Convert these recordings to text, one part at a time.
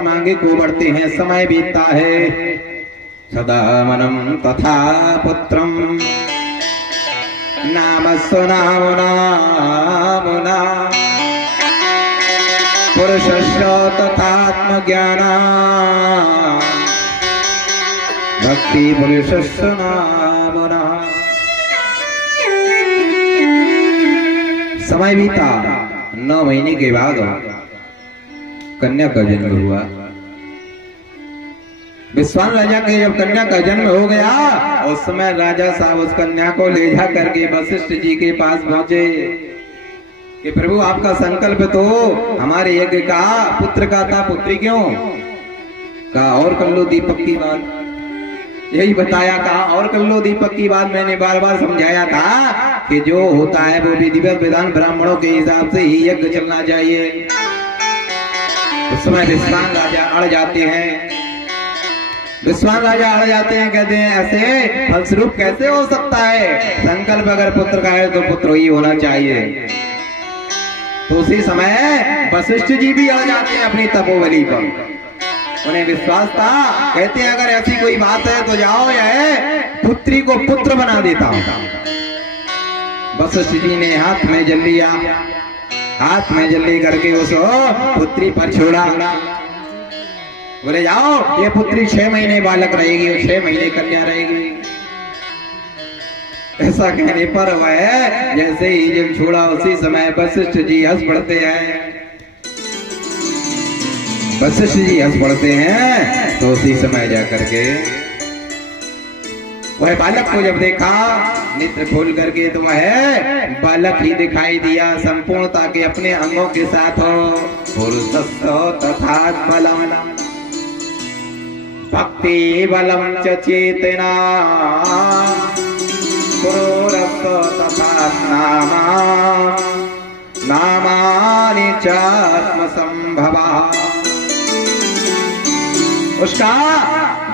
मांगे को बढ़ते हैं, समय बीतता है। सदा मनम तथा पुत्रम नामस्व नामुना पुरुषस्य तथात्मज्ञाना भक्ति पुरुषस्य नामुना। समय बीता, 9 महीने के बाद कन्या का जन्म हुआ। विश्वान राजा के जब कन्या का जन्म हो गया, उस समय राजा साहब उस कन्या को ले जा करके वशिष्ठ जी के पास पहुंचे कि प्रभु आपका संकल्प तो हमारे यज्ञ का पुत्र का था, पुत्री क्यों? कहा और कर लो दीपक की बात। यही बताया, कहा और कर लो दीपक की बात। मैंने बार बार समझाया था कि जो होता है वो विधिवत विधान ब्राह्मणों के हिसाब से ही यज्ञ चलना चाहिए। उस समय विश्वान राजा अड़ जाते हैं। विश्वान राजा अड़ जाते हैं, कहते हैं ऐसे फलस्वरूप कैसे हो सकता है? संकल्प अगर पुत्र का है तो पुत्र ही होना चाहिए। तो उसी समय वशिष्ठ जी भी अड़ जाते हैं अपनी तपोबली पर। उन्हें विश्वास था, कहते हैं अगर ऐसी कोई बात है तो जाओ, यह पुत्री को पुत्र बना देता हूं। वशिष्ठ जी ने हाथ में जल लिया, हाथ में जल्दी करके उस पुत्री पर छोड़ा। बोले जाओ, ये पुत्री 6 महीने बालक रहेगी और 6 महीने कन्या रहेगी। ऐसा कहने पर वह जैसे ही जब छोड़ा, उसी समय वशिष्ठ जी हंस पड़ते हैं। वशिष्ठ जी हंस पड़ते हैं तो उसी समय जाकर के वह बालक को जब देखा नेत्र खोल करके, तो वह बालक ही दिखाई दिया संपूर्णता के अपने अंगों के साथ हो। पुरुषस्य तथा बलम भक्ति बलम च चेतना पुरुषस्य तथा नामानि च आत्मसंभवा। उसका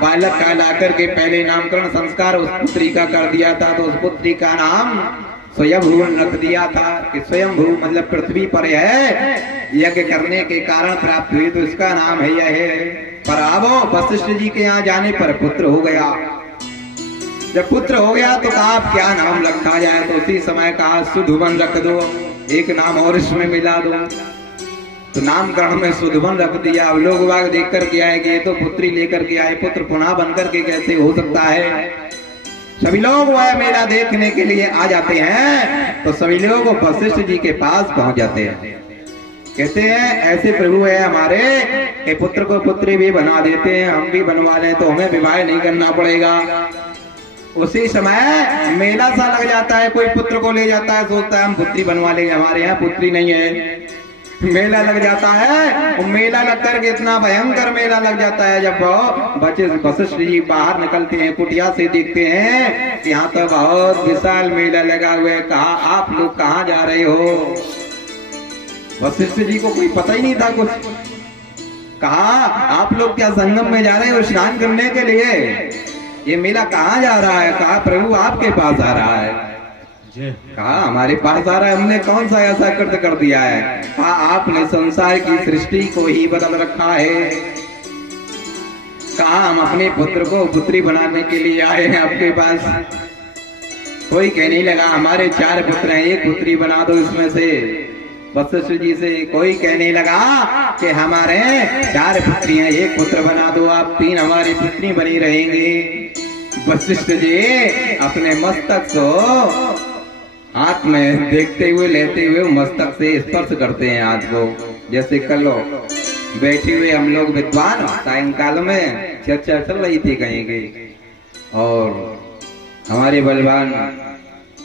बालक का लाकर के पहले नामकरण संस्कार उस पुत्री का कर दिया था, तो उस पुत्री का नाम स्वयंभू रख दिया था कि स्वयंभू मतलब पृथ्वी पर है यज्ञ करने के कारण प्राप्त हुई, तो इसका नाम है यह। पर अब वशिष्ठ जी के यहाँ जाने पर पुत्र हो गया। जब पुत्र हो गया तो कहा आप क्या नाम रखा जाए? तो उसी समय कहा सुधुवन रख दो, एक नाम और इसमें मिला दो। तो नामकरण में सुधुवन रख दिया। अब लोग बाग देख कर के आए कि ये तो पुत्री लेकर के आए, पुत्र पुनः बनकर के कैसे हो सकता है? सभी लोग वह मेला देखने के लिए आ जाते हैं। तो सभी लोग वशिष्ठ जी के पास पहुंच जाते हैं, कहते हैं ऐसे प्रभु है हमारे, ये पुत्र को पुत्री भी बना देते हैं, हम भी बनवा लें तो हमें विवाह नहीं करना पड़ेगा। उसी समय मेला सा लग जाता है, कोई पुत्र को ले जाता है, सोचता है हम पुत्री बनवा लेंगे, हमारे यहाँ पुत्री नहीं है। मेला लग जाता है, मेला लग करके इतना भयंकर मेला लग जाता है। जब बच्चे वशिष्ठ जी बाहर निकलते हैं, कुटिया से देखते हैं कि यहाँ तो बहुत विशाल मेला लगा हुआ है। कहा आप लोग कहाँ जा रहे हो? वशिष्ठ जी को कोई पता ही नहीं था कुछ। कहा आप लोग क्या संगम में जा रहे हो स्नान करने के लिए? ये मेला कहाँ जा रहा है? कहा प्रभु आपके पास आ रहा है। कहा हमारे पास आ रहा है, हमने कौन सा ऐसा कृत्य कर दिया है? कहा आपने संसार की सृष्टि को ही बदल रखा है। कहा हम अपने पुत्र को पुत्री बनाने के लिए आए हैं आपके पास। कोई कहने लगा हमारे 4 पुत्र हैं, एक पुत्री बना दो इसमें से। वशिष्ठ जी से कोई कहने लगा कि हमारे 4 पुत्री हैं, एक पुत्र बना दो आप, 3 हमारी पुत्री बनी रहेंगी। वशिष्ठ जी अपने मस्तक को हाथ में देखते हुए लेते हुए मस्तक से स्पर्श करते हैं हाथ को। जैसे कल बैठे हुए हम लोग विद्वान सायंकाल में चर्चा चल रही थी कहीं की, और हमारे बलवान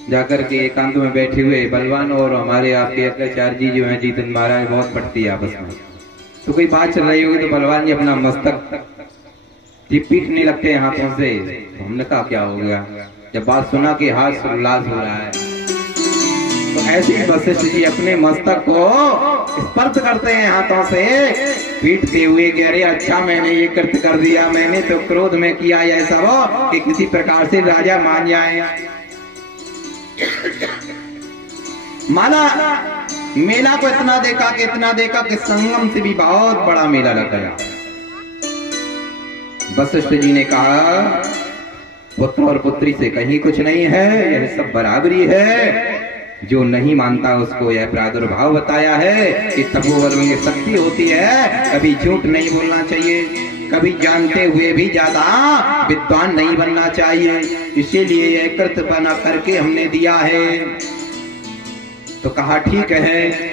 जाकर के एकांत में बैठे हुए बलवान और हमारे आपके आचार्य जी जो है जीतन महाराज बहुत पढ़ती है आपस में। तो कोई बात चल रही होगी तो बलवान जी अपना मस्तक पीटने लगते हैं हाथों से। तो हमने कहा क्या हो गया? जब बात सुना कि हाथ उल्लास हो रहा है, तो ऐसे ही वशिष्ठ जी अपने मस्तक को स्पर्श करते हैं हाथों से, पीटते हुए कि अरे अच्छा मैंने ये कृत्य कर दिया, मैंने तो क्रोध में किया ऐसा हो कि किसी प्रकार से राजा मान जाए। माना मेला को इतना देखा कि संगम से भी बहुत बड़ा मेला लग गया। वशिष्ठ जी ने कहा पुत्र और पुत्री से कहीं कुछ नहीं है, यह सब बराबरी है। जो नहीं मानता उसको यह प्रादुर्भाव बताया है कि तपोबल में शक्ति होती है। कभी झूठ नहीं बोलना चाहिए, कभी जानते हुए भी ज्यादा विद्वान नहीं बनना चाहिए, इसीलिए यह कृत बना करके हमने दिया है। तो कहा ठीक है,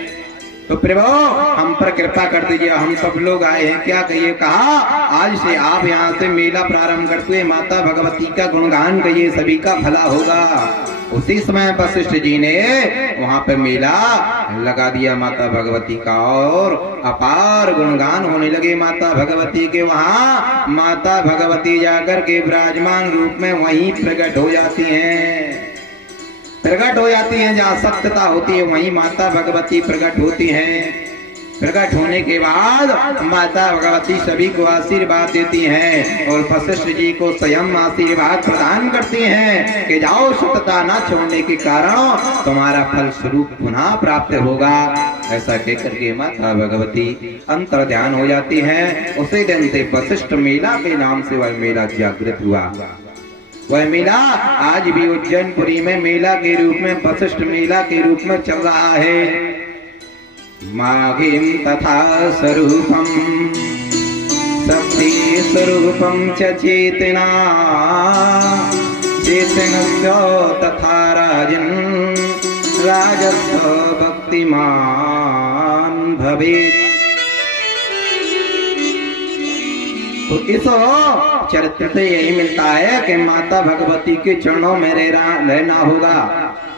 तो प्रभु हम पर कृपा कर दीजिए, हम सब लोग आए हैं, क्या कहिए। कहा आज से आप यहाँ से मेला प्रारंभ करते हुए माता भगवती का गुणगान कहिए, सभी का भला होगा। उसी समय वशिष्ठ जी ने वहां पे मेला लगा दिया माता भगवती का, और अपार गुणगान होने लगे माता भगवती के। वहां माता भगवती जाकर के विराजमान रूप में वहीं प्रकट हो जाती हैं, प्रकट हो जाती हैं। जहाँ सत्यता होती है वहीं माता भगवती प्रकट होती हैं। प्रकट होने के बाद माता भगवती सभी को आशीर्वाद देती हैं और वशिष्ठ जी को स्वयं आशीर्वाद प्रदान करती हैं कि जाओ, सत्यता न छोड़ने के कारण तुम्हारा फल स्वरूप पुनः प्राप्त होगा। ऐसा कहकर के माता भगवती अंतर ध्यान हो जाती हैं। उसी दिन से वशिष्ठ मेला के नाम से वह मेला जागृत हुआ। वह मेला आज भी उज्जैनपुरी में मेला के रूप में, वशिष्ठ मेला के रूप में चल रहा है। माघिम तथा स्वरूपम शक्ति स्वरूपम च चेतना, चेतनस्य तथा राजन राजस्व भक्तिमान भवेत्। तो इस चरित्र से यही मिलता है कि माता भगवती के चरणों में रहना होगा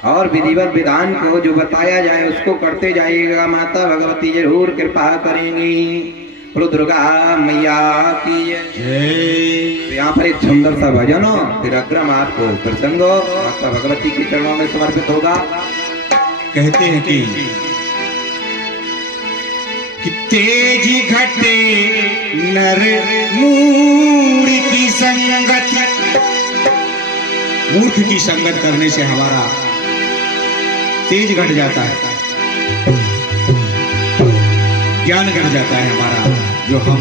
और विधिवत विधान को जो बताया जाए उसको करते जाइएगा। माता भगवती जरूर कृपा करेंगी। बोलो दुर्गा मैया की जय। तो यहाँ पर एक सुंदर सा भजन हो, फिर अग्रम आपको प्रसंग माता भगवती के चरणों में समर्पित होगा। कहते हैं कि तेज घटे नर मूढ़ की संगत, मूर्ख की संगत करने से हमारा तेज घट जाता है, ज्ञान घट जाता है हमारा। जो हम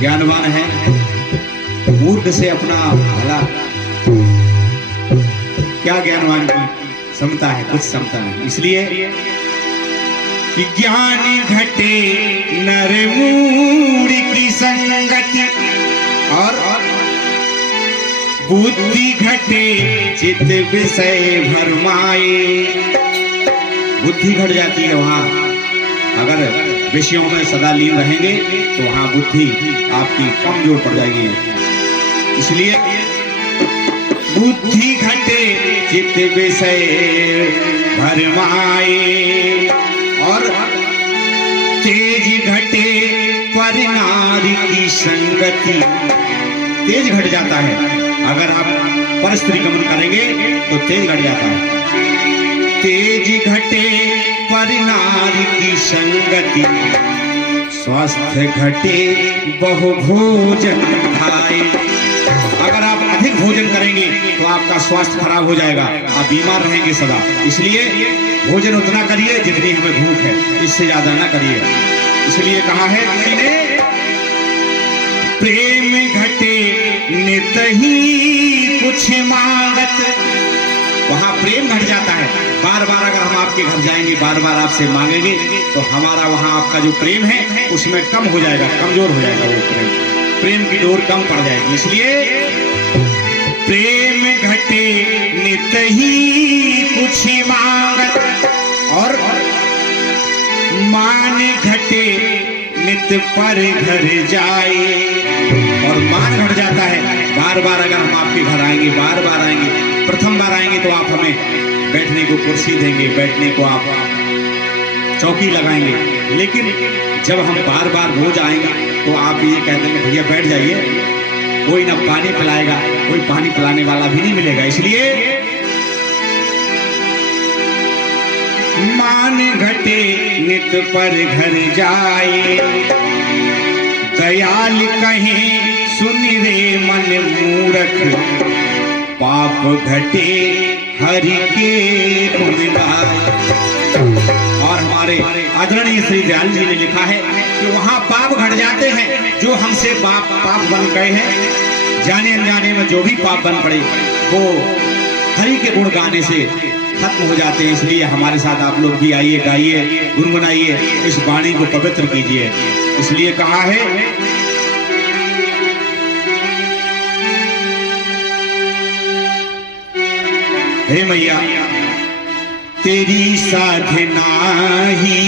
ज्ञानवान हैं, मूर्ख से अपना भला, क्या ज्ञानवान की क्षमता है, कुछ क्षमता नहीं। इसलिए कि ज्ञान घटे नर मूढ़ की संगत और बुद्धि घटे चित्त विषय भरमाए। बुद्धि घट जाती है वहां, अगर विषयों में सदा लीन रहेंगे तो वहां बुद्धि आपकी कमजोर पड़ जाएगी। इसलिए बुद्धि घटे चित्त विषय भरमाए और तेज घटे पर नारी की संगति। तेज घट जाता है, अगर आप पर स्त्री गमन करेंगे तो तेज घट जाता है। तेज घटे पर नारी की संगति, स्वास्थ्य घटे बहु भोजन खाए। अगर आप अधिक भोजन करेंगे तो आपका स्वास्थ्य खराब हो जाएगा, आप बीमार रहेंगे सदा। इसलिए भोजन उतना करिए जितनी हमें भूख है, इससे ज्यादा ना करिए। इसलिए कहा है प्रेम घटे नित ही कुछ मांगत। वहां प्रेम घट जाता है, बार बार अगर हम आपके घर जाएंगे, बार बार आपसे मांगेंगे तो हमारा वहां आपका जो प्रेम है उसमें कम हो जाएगा, कमजोर हो जाएगा वो प्रेम की डोर कम पड़ जाएगी। इसलिए प्रेम घटे नित ही कुछ मांगत और मान घटे नित पर घर जाए। और मान घट जाता है, बार बार अगर हम आपके घर आएंगे, बार बार आएंगे, प्रथम बार आएंगे तो आप हमें बैठने को कुर्सी देंगे, बैठने को आप चौकी लगाएंगे। लेकिन जब हम बार बार रोज आएंगे तो आप ये कह देंगे भैया बैठ जाइए, कोई ना पानी पिलाएगा, कोई पानी पिलाने वाला भी नहीं मिलेगा। इसलिए मान घटे नित पर घर जाए, दयाल कहें सुन रे मन मूरख, पाप घटे हरि के गुण गाए। और हमारे आदरणीय श्री दयाल जी ने लिखा है कि वहाँ पाप घट जाते हैं जो हमसे पाप बन गए हैं, जाने अनजाने में जो भी पाप बन पड़े वो हरि के गुण गाने से खत्म हो जाते हैं। इसलिए हमारे साथ आप लोग भी आइए, गाइए, गुनगुनाइए, इस वाणी को पवित्र कीजिए। इसलिए कहा है हे मैया तेरी साधना ही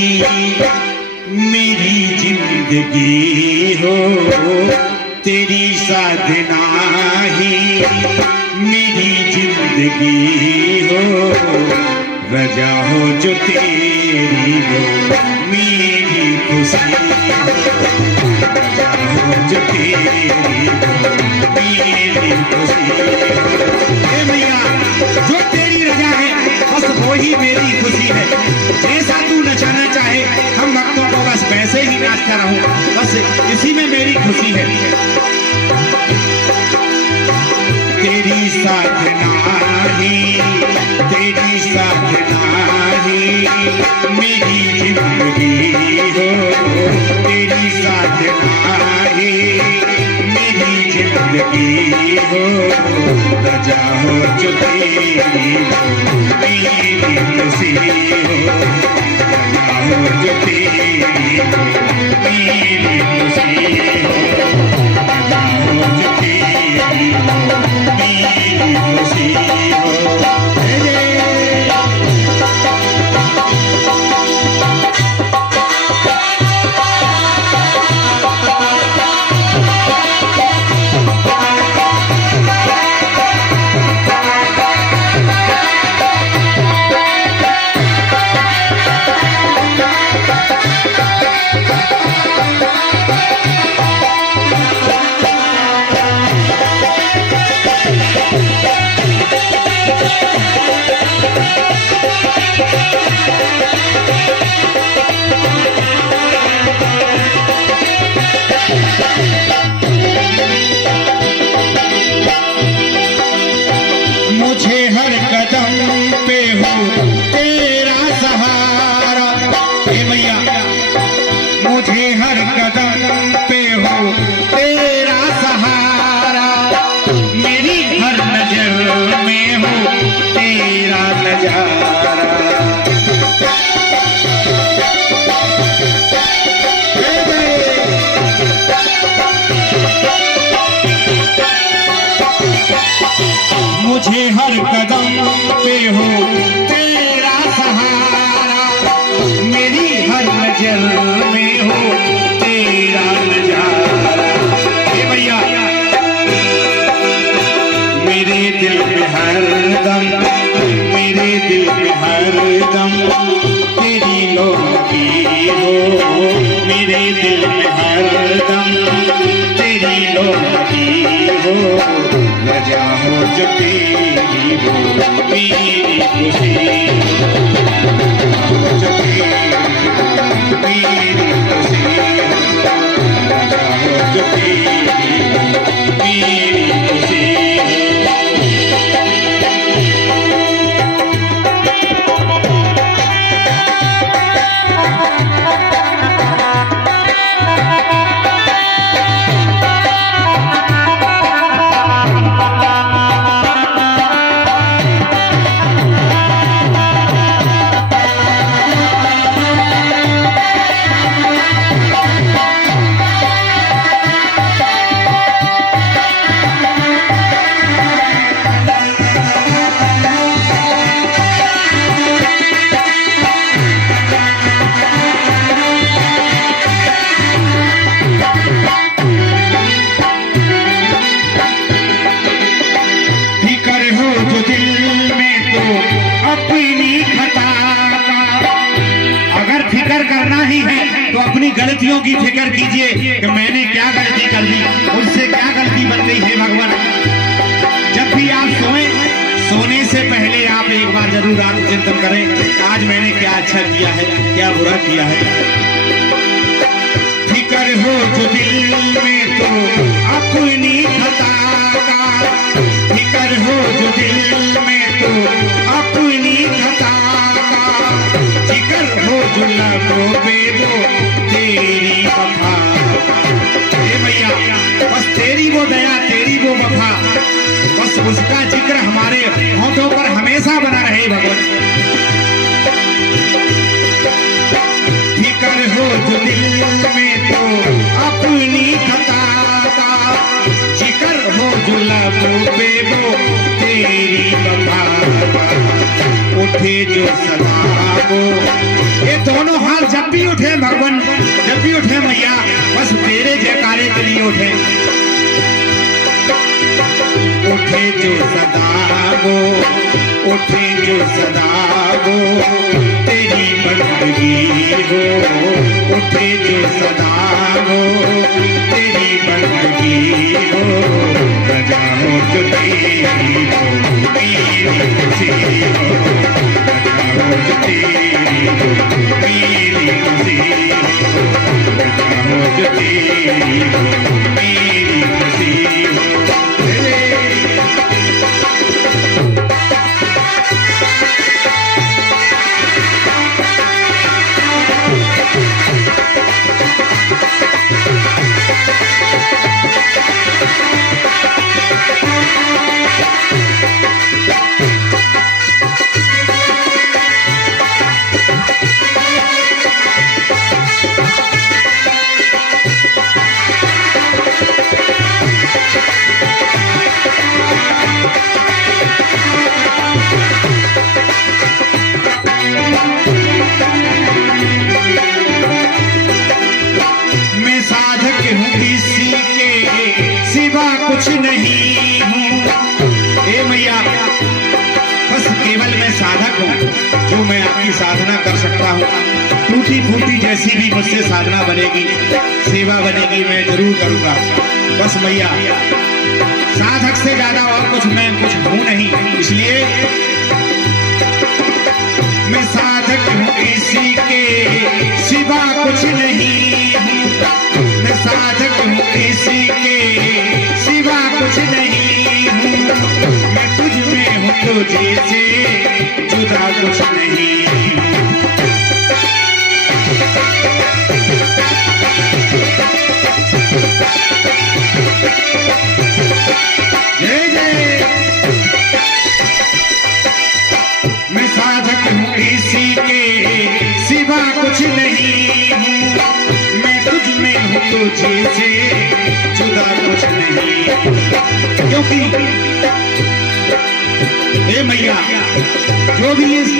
मेरी जिंदगी हो, तेरी साधना ही मेरी जिंदगी हो, रजा हो जो तेरी हो मेरी खुशी हो, रजा हो जो तेरी हो मेरी खुशी हो। हे मैया जो तेरी रजा है बस वो ही मेरी खुशी है। जैसा तू नचाना चाहे हम भक्तों को बस वैसे ही नाचता रहूं, बस इसी में मेरी खुशी है। तेरी साधना ही, तेरी साधना ही मेरी जिंदगी हो, तेरी साधना ही मेरी जिंदगी हो, रजा हो जो तेरी हो मेरी खुशी हो, रजा हो जो तेरी हो मेरी खुशी हो, रजा हो जो तेरी हो मेरी खुशी हो। मुझे हर कदम पे हो तेरा सहारा, हे मैया मुझे हर कदम पे हो तेरा सहारा, मेरी हर नजर में हो तेरा नजारा। मुझे हर कदम पे हो तेरा सहारा, मेरी हर नजर में हो तेरा नजारा। हे भैया मेरे दिल में हरदम, मेरे दिल में हरदम तेरी लौकी हो, मेरे दिल में हरदम तेरी लौकी हो, रजा हो जो तेरी हो मेरी खुशी हो, जो तेरी हो मेरी खुशी हो, रजा हो जो तेरी हो मेरी खुशी हो। गलतियों की फिक्र कीजिए कि मैंने क्या गलती कर दी, मुझसे क्या गलती बन गई है भगवान। जब भी आप सोने से पहले आप एक बार जरूर आत्मचिंतन करें कि आज मैंने क्या अच्छा किया है, क्या बुरा किया है। फिक्र हो जो दिल में तो अपनी खता का, फिक्र हो जो दिल में तो अपनी खता का, उठे जो सदा वो। ये दोनों हाथ जब भी उठे भगवान, जब भी उठे मैया, बस तेरे जयकारे के लिए उठे। उठे जो सदा वो, उठे जो सदा वो, तेरी बंदगी हो। उठे जो सदा वो, तेरी बंदगी हो। रजा हो जो तेरी हो, मेरी खुशी हो। रजा हो जो तेरी हो, मेरी खुशी हो। रजा हो जो तेरी हो, मेरी खुशी हो। कुछ नहीं हूँ। हे मैया, बस केवल मैं साधक हूँ, जो मैं आपकी साधना कर सकता हूँ। टूटी फूटी जैसी भी मुझसे साधना बनेगी, सेवा बनेगी, मैं जरूर करूँगा। बस मैया, साधक से ज्यादा और कुछ मैं कुछ हूँ नहीं, इसलिए मैं साधक हूँ, इसी के सिवा कुछ नहीं हूँ। मैं साधक हूँ, इसी के सिवा कुछ नहीं हूँ। मैं तुझ में हूँ, तुझे से जुदा कुछ नहीं हूँ। जय जय। मैं साधक हूँ, इसी के सिवा कुछ नहीं हूँ। मैं तुझ में हूँ, तुझे से जुदा कुछ नहीं। क्योंकि हे मैया, जो भी इस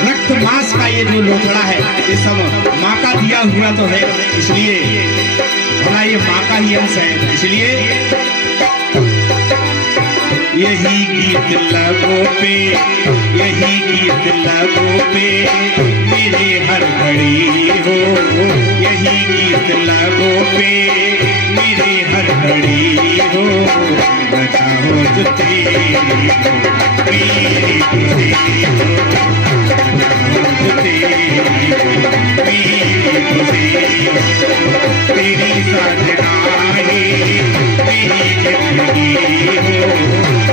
रक्त मांस का ये जो लोथड़ा है, ये सब माँ का दिया हुआ तो है, इसलिए भला ये माँ का ही अंश है। इसलिए यही गीत लगो पे, यही गीत लगो पे मेरे हर घड़ी हो। यही गीत लगो पे मेरे हर घड़ी हो। रजा हो जो तेरी हो, मेरी खुशी हो। रजा हो जो तेरी हो, मेरी खुशी हो। तेरी साधना है मेरी जिंदगी हो।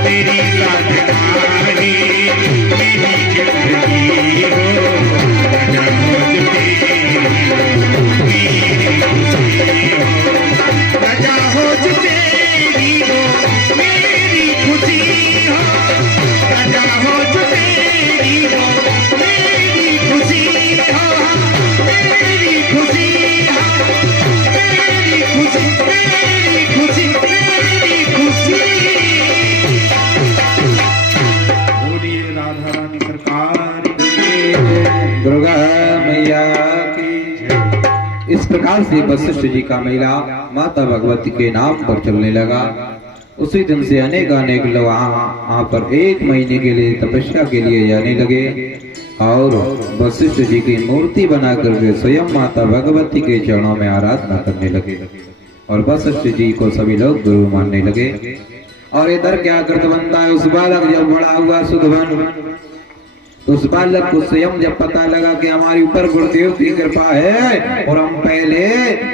तेरी साधना है मेरी जिंदगी हो। रजा हो जो तेरी हो, मेरी खुशी हो। रजा हो जो तेरी हो, मेरी खुशी हो। रजा हो जो तेरी हो, मेरी खुशी हो। मेरी खुशी हो, मेरी खुशी, मेरी खुशी, मेरी खुशी। बोलिए राधा रानी सरकार की, दुर्गा मैया की। इस प्रकार से वशिष्ठ जी का मेला माता भगवती के नाम पर चलने लगा। उसी दिन से अनेक लोग वहाँ पर 1 महीने के लिए तपस्या के लिए जाने लगे और वशिष्ठ जी की मूर्ति बना करके स्वयं माता भगवती के चरणों में आराधना करने लगे और वशिष्ठ जी को सभी लोग गुरु मानने लगे। और इधर क्या कृत बनता है, उस बालक जब बड़ा हुआ सुधवन, तो उस बालक को स्वयं जब पता लगा कि हमारे ऊपर गुरुदेव की कृपा है और हम पहले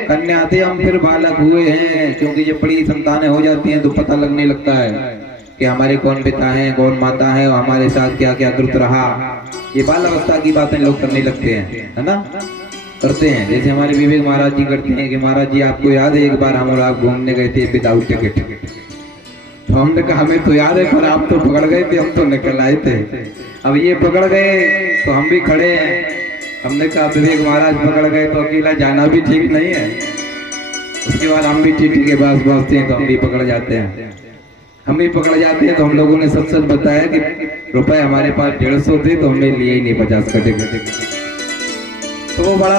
कन्या थे, हम फिर बालक हुए हैं, क्योंकि जब बड़ी संतानें हो जाती हैं तो पता लगने लगता है कि हमारे कौन पिता हैं, कौन माता है, और हमारे साथ क्या क्या कृत रहा। ये बाल अवस्था की बातें लोग करने लगते हैं, है ना, करते हैं। जैसे हमारे विवेक महाराज जी करते हैं कि महाराज जी आपको याद है एक बार हम और आप घूमने गए थे विदाउट टिकट, तो हमने कहा हमें तो याद है पर आप तो पकड़ गए थे, हम तो निकल आए थे। अब ये पकड़ गए तो हम भी खड़े हैं। हमने कहा विवेक महाराज पकड़ गए तो अकेला जाना भी ठीक नहीं है, उसके बाद हम भी चीटी के पास पहुंचते हैं तो हम भी पकड़ जाते हैं, हम भी पकड़ जाते हैं तो हम लोगों ने सच सच बताया कि रुपए हमारे पास 150 थे तो हमने लिए ही नहीं 50 कटे। तो वो बड़ा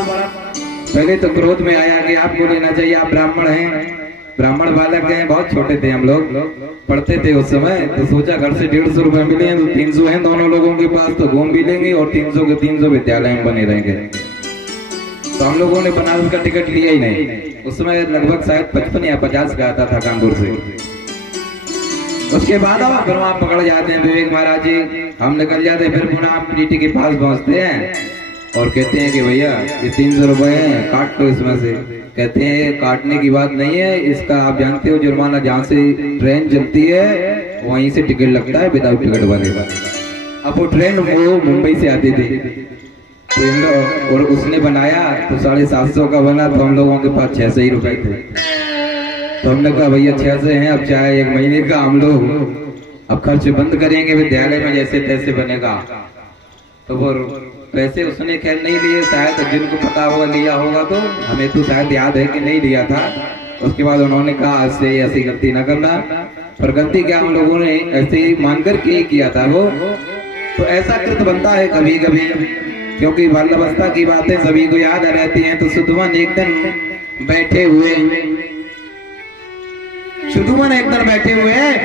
पहले तो क्रोध में आया कि आपको लेना चाहिए, आप ब्राह्मण हैं, ब्राह्मण बालक हैं, बहुत छोटे थे हम लोग, पढ़ते थे उस समय, तो सोचा घर से 150 रुपए मिले हैं तो 300 हैं दोनों लोगों के पास, तो घूम भी लेंगे और 300 के 300 विद्यालय में बने रहेंगे। तो हम लोगों ने बनारस का टिकट लिया ही नहीं। उस समय लगभग शायद 55 या 50 का आता था कानपुर से। उसके बाद फिर वहां पकड़ जाते हैं विवेक महाराज जी, हम निकल जाते हैं, फिर पुनः आप टीटी के पास पहुंचते हैं और कहते हैं कि भैया ये 300 रुपए हैं, काट लो इसमें से। कहते हैं काटने की बात नहीं है, इसका आप जानते हो जुर्माना, जहाँ से ट्रेन चलती है वहीं से टिकट लगता है विदाउट टिकट वाले। अब वो ट्रेन वो मुंबई से आती थी तो और उसने बनाया तो 750 का बना, तो हम लोगों के पास 600 ही रुपए थे। तो हमने कहा भैया 600 हैं, अब चाहे 1 महीने का हम लोग अब खर्च बंद करेंगे, विद्यालय में जैसे तैसे बनेगा। तो वो पैसे उसने खैर नहीं लिए, शायद जिनको पता होगा लिया होगा, तो हमें तो शायद याद है कि नहीं लिया था। उसके बाद उन्होंने कहा आज से ऐसी गलती न करना, पर गलती क्या हम लोगों ने ऐसे ही मानकर के किया था वो। तो ऐसा कृत बनता है कभी कभी, क्योंकि बाल्यावस्था की बातें सभी को याद रहती हैं। तो सुधुमन एक दिन बैठे हुए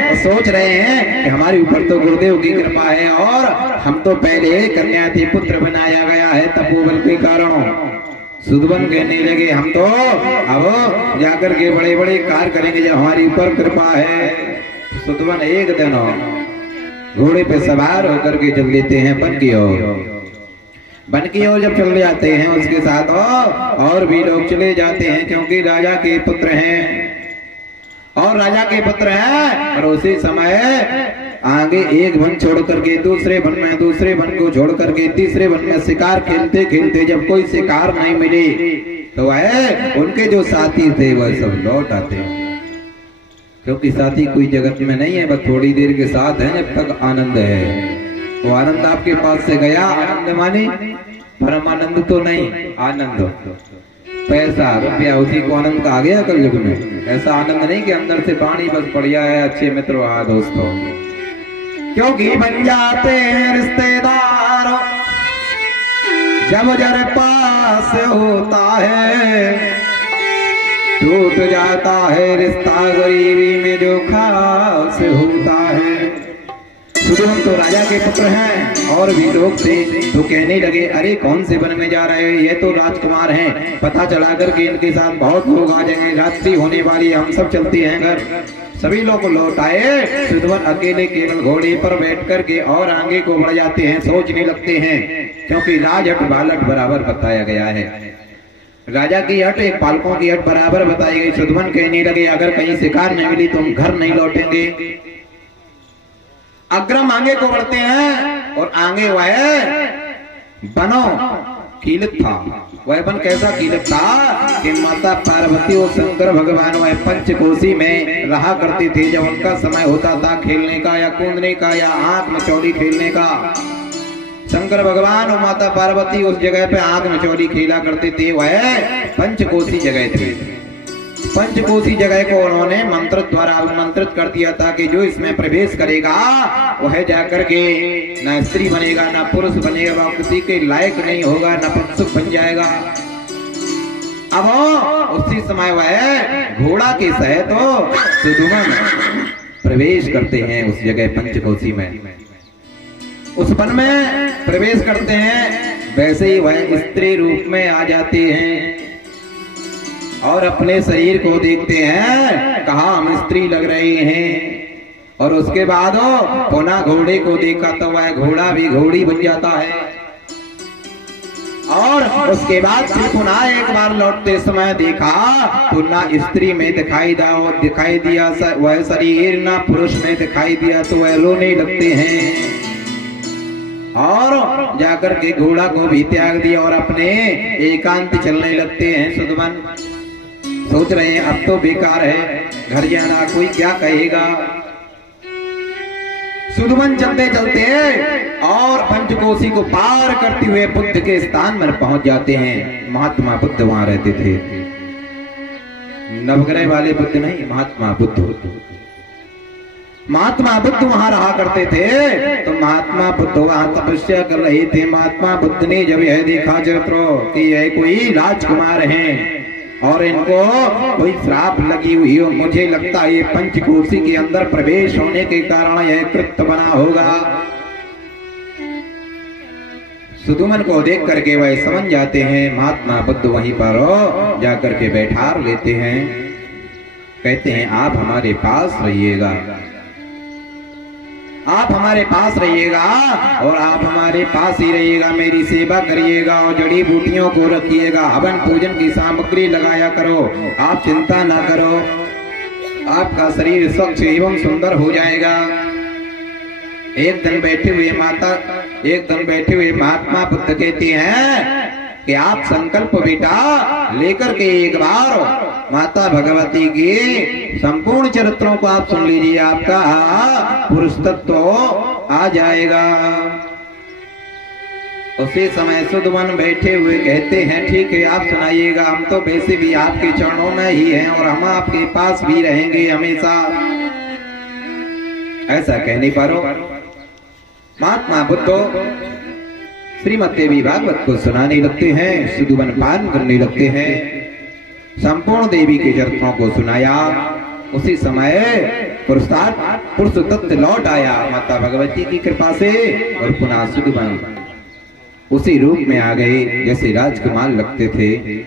और सोच रहे हैं कि हमारे ऊपर तो गुरुदेव की कृपा है और हम तो पहले कन्याथी पुत्र बनाया गया है तपोबल के कारण। सुधुमन कहने लगे हम तो अब जाकर के बड़े बड़े कार्य करेंगे जब हमारी ऊपर कृपा है। सुधुमन एक दिन घोड़े पे सवार होकर के चल लेते हैं बन की ओर जब चल जाते हैं उसके साथ और भी लोग चले जाते हैं, क्योंकि राजा के पुत्र हैं और राजा के पुत्र हैं। और उसी समय आगे एक वन छोड़ करके दूसरे वन में, दूसरे वन को छोड़ करके तीसरे वन में शिकार खेलते खेलते जब कोई शिकार नहीं मिले तो वह उनके जो साथी थे वह सब लौट आते हैं, क्योंकि साथी कोई जगत में नहीं है, बस थोड़ी देर के साथ है जब तक आनंद है। तो आनंद आपके पास से गया, आनंद माने परम आनंद तो नहीं, आनंद पैसा रुपया उसी को आनंद कहा गया कलयुग में। ऐसा आनंद नहीं कि अंदर से पानी बस पड़िया है। अच्छे मित्रों दोस्तों, क्योंकि बन जाते हैं रिश्तेदार जब जर पास होता है, टूट जाता है रिश्ता गरीबी में जो खास होता है। सुधुमन तो राजा के पुत्र हैं और भी लोग थे, तो कहने लगे अरे कौन से वन में जा रहे हैं, ये तो राजकुमार हैं, पता चला कर के इनके साथ बहुत लोग आ जाएंगे, रात्रि होने वाली, हम सब चलते हैं घर। सभी लोग लौट आए, सुधुमन अकेले केवल घोड़े पर बैठ कर के और आगे को बढ़ जाते हैं, सोचने लगते हैं, क्योंकि राजहट बालक बराबर बताया गया है। राजा की हट एक पालकों की हट बराबर बताई गई। सुधुमन कहने लगे अगर कहीं शिकार नहीं मिली तो हम घर नहीं लौटेंगे। अग्रम आगे को बढ़ते हैं और आगे वह बनो कीलत था। वह बन कैसा कीलत था कि माता पार्वती और शंकर भगवान वह पंचकोशी में रहा करते थे। जब उनका समय होता था खेलने का या कूदने का या आंख मचौली खेलने का, शंकर भगवान और माता पार्वती उस जगह पे आंख मचौली खेला करते थे। वह पंचकोशी जगह थी। पंचकोशी जगह को उन्होंने मंत्र द्वारा आमंत्रित कर दिया था कि जो इसमें प्रवेश करेगा वह जाकर के न स्त्री बनेगा न पुरुष बनेगा, वह किसी के लायक नहीं होगा, न पशु बन जाएगा। अब उसी समय वह घोड़ा के सहित सुधुमन प्रवेश करते हैं उस जगह पंचकोशी में। उस वन में प्रवेश करते हैं, वैसे ही वह स्त्री रूप में आ जाते हैं और अपने शरीर को देखते हैं, कहा हम स्त्री लग रहे हैं। और उसके बाद पुनः घोड़े को देखा तो वह घोड़ा भी घोड़ी बन जाता है। और उसके बाद फिर पुनः एक बार लौटते समय देखा पुनः स्त्री में दिखाई दिया वह शरीर ना पुरुष में दिखाई दिया, तो वह रोने लगते हैं और जाकर के घोड़ा को भी त्याग दिया और अपने एकांत चलने लगते हैं। सुधुमन सोच रहे हैं अब तो बेकार है घर जाना, कोई क्या कहेगा। सुधुमन चलते चलते और पंचकोशी को पार करते हुए बुद्ध के स्थान पर पहुंच जाते हैं। महात्मा बुद्ध वहां रहते थे, नवग्रह वाले बुद्ध नहीं, महात्मा बुद्ध। महात्मा बुद्ध वहां रहा करते थे। तो महात्मा बुद्ध वहां तपस्या कर रहे थे। महात्मा बुद्ध ने जब यह देखा चरित्रों कि यह कोई राजकुमार हैं और इनको कोई श्राप लगी हुई हो, मुझे लगता है ये पंचकोशी के अंदर प्रवेश होने के कारण यह कृत्य बना होगा। सुदुमन को देख करके वह समझ जाते हैं। महात्मा बुद्ध वहीं पर जाकर के बैठा लेते हैं। कहते हैं आप हमारे पास रहिएगा, आप हमारे पास रहिएगा और आप हमारे पास ही रहिएगा, मेरी सेवा करिएगा और जड़ी बूटियों को रखिएगा, हवन पूजन की सामग्री लगाया करो, आप चिंता ना करो, आपका शरीर स्वच्छ एवं सुंदर हो जाएगा। एक दिन बैठे हुए महात्मा बुद्ध कहते हैं कि आप संकल्प बेटा लेकर के एक बार माता भगवती की संपूर्ण चरित्रों को आप सुन लीजिए, आपका पुरुष तत्व आ जाएगा। उसी समय सुदमन बैठे हुए कहते हैं ठीक है आप सुनाइएगा, हम तो वैसे भी आपके चरणों में ही हैं और हम आपके पास भी रहेंगे हमेशा। ऐसा कहने पर महात्मा बुद्ध श्रीमद्देवी भागवत को सुनाने लगते हैं, सुदुमन पान करने लगते हैं, संपूर्ण देवी के चरित्रों को सुनाया। उसी समय पुरुष तत्व लौट आया माता भगवती की कृपा से और पुनः सुदुमन उसी रूप में आ गए जैसे राजकुमार लगते थे।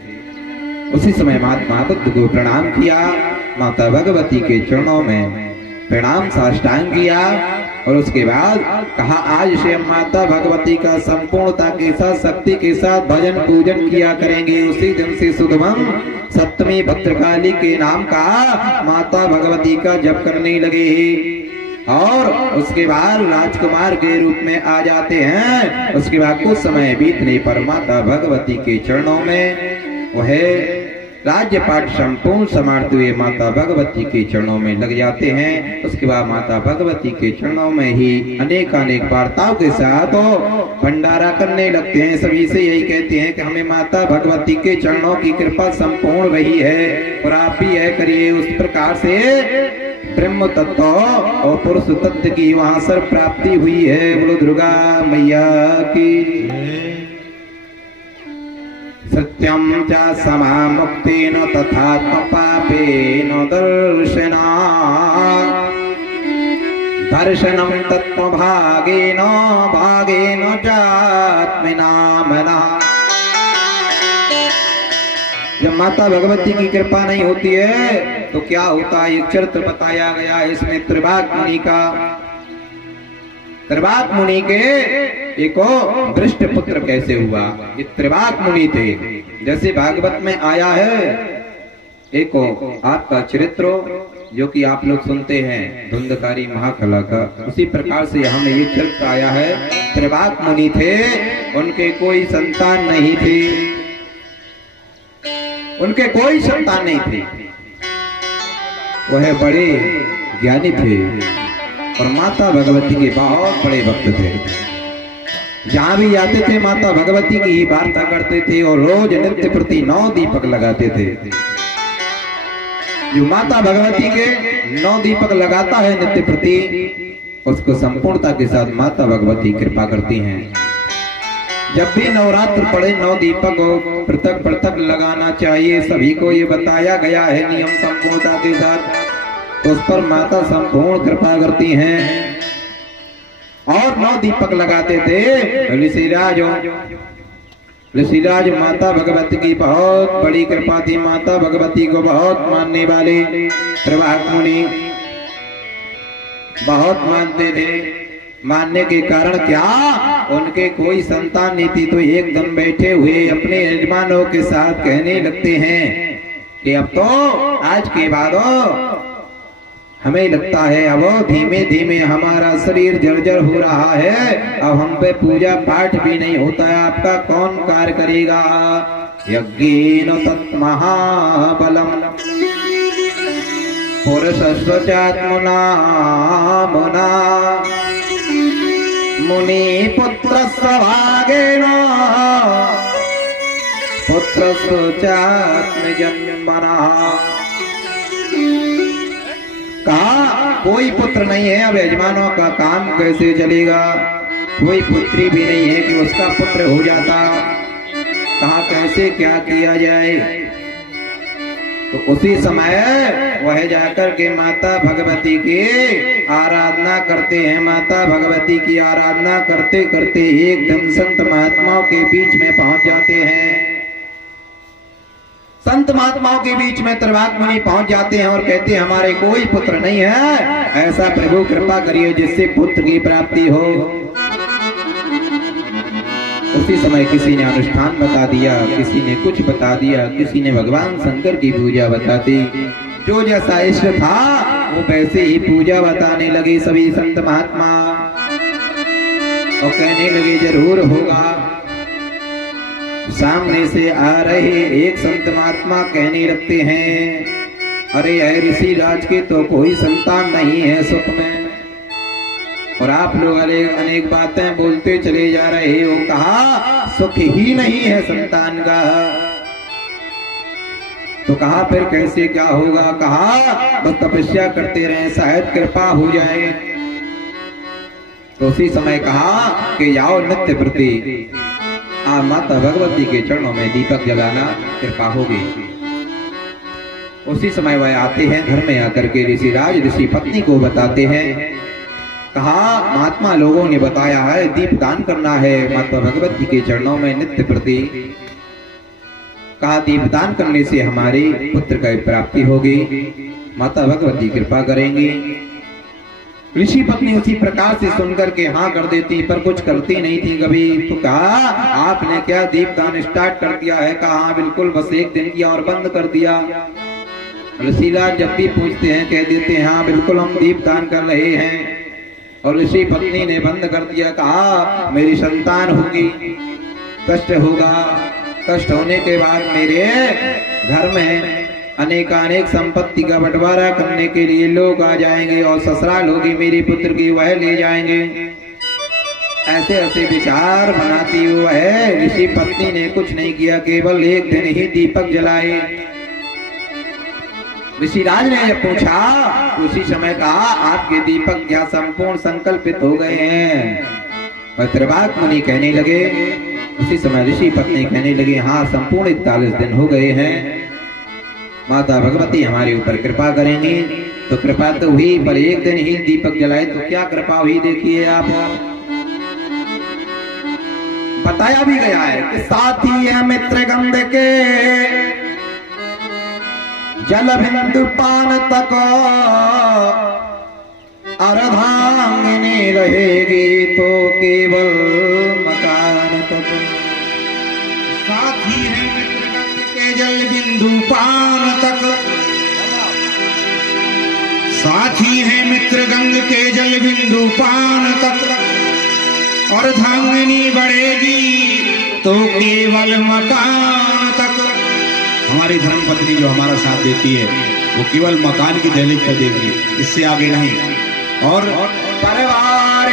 उसी समय महात्मा बुद्ध को प्रणाम किया, माता भगवती के चरणों में प्रणाम साष्टांग किया और उसके बाद कहा आज से हम माता भगवती का संपूर्णता के साथ शक्ति के साथ भजन पूजन किया करेंगे। उसी दिन से सुदमन सप्तमी भद्रकाली के नाम का माता भगवती का जप करने लगे और उसके बाद राजकुमार के रूप में आ जाते हैं। उसके बाद कुछ समय बीतने पर माता भगवती के चरणों में वह राज्य पाठ संपूर्ण समाप्त हुए माता भगवती के चरणों में लग जाते हैं। उसके बाद माता भगवती के चरणों में ही अनेक वार्ताओं के साथ भंडारा करने लगते हैं। सभी से यही कहते हैं कि हमें माता भगवती के चरणों की कृपा संपूर्ण रही है और आप भी यह करिए। उस प्रकार से ब्रह्म तत्व और पुरुष तत्व की वहां सर प्राप्ति हुई है। बोलो दुर्गा मैया की। सत्यम च समामुक्तेन तथात्म पापेन दर्शनम तत्व भागेन चात्मना मनः। जब माता भगवती की कृपा नहीं होती है तो क्या होता है, एक चरित्र बताया गया है इसमें त्रिवाक मुनि का। त्रिवाक मुनि के एको वृष्ट पुत्र कैसे हुआ, ये त्रिवाक मुनि थे। जैसे भागवत में आया है एको आपका चरित्र जो कि आप लोग सुनते हैं धुंधकारी महाकला का, उसी प्रकार से हमें ये चरित्र आया है। त्रिवाक मुनि थे, उनके कोई संतान नहीं थी, उनके कोई संतान नहीं थी। वह बड़े ज्ञानी थे और माता भगवती के बहुत बड़े भक्त थे। जहां भी जाते थे माता भगवती की ही वार्ता करते थे और रोज नित्य प्रति 9 दीपक लगाते थे। जो माता भगवती के 9 दीपक लगाता है नित्य प्रति, उसको संपूर्णता के साथ माता भगवती कृपा करती हैं। जब भी नवरात्र पड़े 9 दीपक पृथक पृथक लगाना चाहिए, सभी को ये बताया गया है नियम संपूर्णता के साथ। उस पर माता संपूर्ण कृपा करती हैं और 9 दीपक लगाते थे। ऋषिराज माता भगवती की बहुत बड़ी कृपा थी, माता भगवती को बहुत मानने वाले त्रिवाक मुनि बहुत मानते थे। मानने के कारण क्या, उनके कोई संतान नहीं थी, तो एकदम बैठे हुए अपने यजमानों के साथ कहने लगते हैं कि अब तो आज के बाद हमें लगता है अब धीमे धीमे हमारा शरीर जर्जर हो रहा है, अब हम पे पूजा पाठ भी नहीं होता है, आपका कौन कार्य करेगा। यज्ञेन तत्महाबलम पुरुषस्वचात्मना मुना मुनि पुत्रस्य भागेन पुत्रस्वचात्मजन्मनः। कहा कोई पुत्र नहीं है, अब यजमानों का काम कैसे चलेगा? कोई पुत्री भी नहीं है कि उसका पुत्र हो जाता। कहा कैसे क्या किया जाए? तो उसी समय वह जाकर के माता भगवती की आराधना करते हैं। माता भगवती की आराधना करते करते एकदम संत महात्माओं के बीच में पहुंच जाते हैं। संत महात्माओं के बीच में त्रिवाक मुनि पहुंच जाते हैं और कहते हैं हमारे कोई पुत्र नहीं है, ऐसा प्रभु कृपा करिए जिससे पुत्र की प्राप्ति हो। उसी समय किसी ने अनुष्ठान बता दिया, किसी ने कुछ बता दिया, किसी ने भगवान शंकर की पूजा बता दी। जो जैसा इष्ट था वो वैसे ही पूजा बताने लगे सभी संत महात्मा और कहने लगे जरूर होगा। सामने से आ रहे एक संत महात्मा कहने लगते हैं अरे ऋषि राज के तो कोई संतान नहीं है सुख में, और आप लोग अनेक बातें बोलते चले जा रहे हो। कहा सुख ही नहीं है संतान का। तो कहा फिर कैसे क्या होगा? कहा बस तपस्या करते रहे, शायद कृपा हो जाए। तो उसी समय कहा कि जाओ नित्य प्रति आप माता भगवती के चरणों में दीपक जलाना, कृपा होगी। उसी समय वह आते हैं, घर में आकर के ऋषिराज ऋषि पत्नी को बताते हैं। कहा महात्मा लोगों ने बताया है दीप दान करना है माता भगवती के चरणों में नित्य प्रति। कहा दीप दान करने से हमारी पुत्र की प्राप्ति होगी, माता भगवती कृपा करेंगी। ऋषि पत्नी उसी प्रकार से सुनकर के हाँ कर देती, पर कुछ करती नहीं थी कभी। तो कहा आपने क्या दीप दान स्टार्ट कर दिया है? कहा हाँ बिल्कुल, बस एक दिन किया और बंद कर दिया। ऋषिराज जब भी पूछते हैं कह देते हैं हाँ बिल्कुल हम दीप दान कर रहे हैं। और ऋषि पत्नी ने बंद कर दिया। कहा मेरी संतान होगी, कष्ट होगा, कष्ट होने के बाद मेरे घर में अनेकानेक संपत्ति का बंटवारा करने के लिए लोग आ जाएंगे और ससुराल होगी मेरी पुत्र की, वह ले जाएंगे। ऐसे ऐसे विचार बनाती हुआ है। ऋषि पत्नी ने कुछ नहीं किया, केवल एक दिन ही दीपक जलाए। ऋषिराज ने जब पूछा उसी समय कहा आपके दीपक क्या संपूर्ण संकल्पित हो गए हैं? त्रिवाक मुनि कहने लगे। उसी समय ऋषि पत्नी कहने लगी हाँ संपूर्ण 41 दिन हो गए हैं, माता भगवती हमारे ऊपर कृपा करेंगी। तो कृपा तो हुई, पर एक दिन ही दीपक जलाए तो क्या कृपा हुई देखिए आप। बताया भी गया है कि साथी है मित्र गंध के जल बिंदु पान तक अर्धांगिनी रहेगी तो केवल मकान तक। साथी है मित्र गंध के जल बिंदु पान तक, साथी है मित्र गंध के जल बिंदु पान तक, अर्धांगिनी बढ़ेगी तो केवल मकान तक। हमारी धर्मपत्नी जो हमारा साथ देती है वो केवल मकान की दहलीज पर देगी, इससे आगे नहीं। और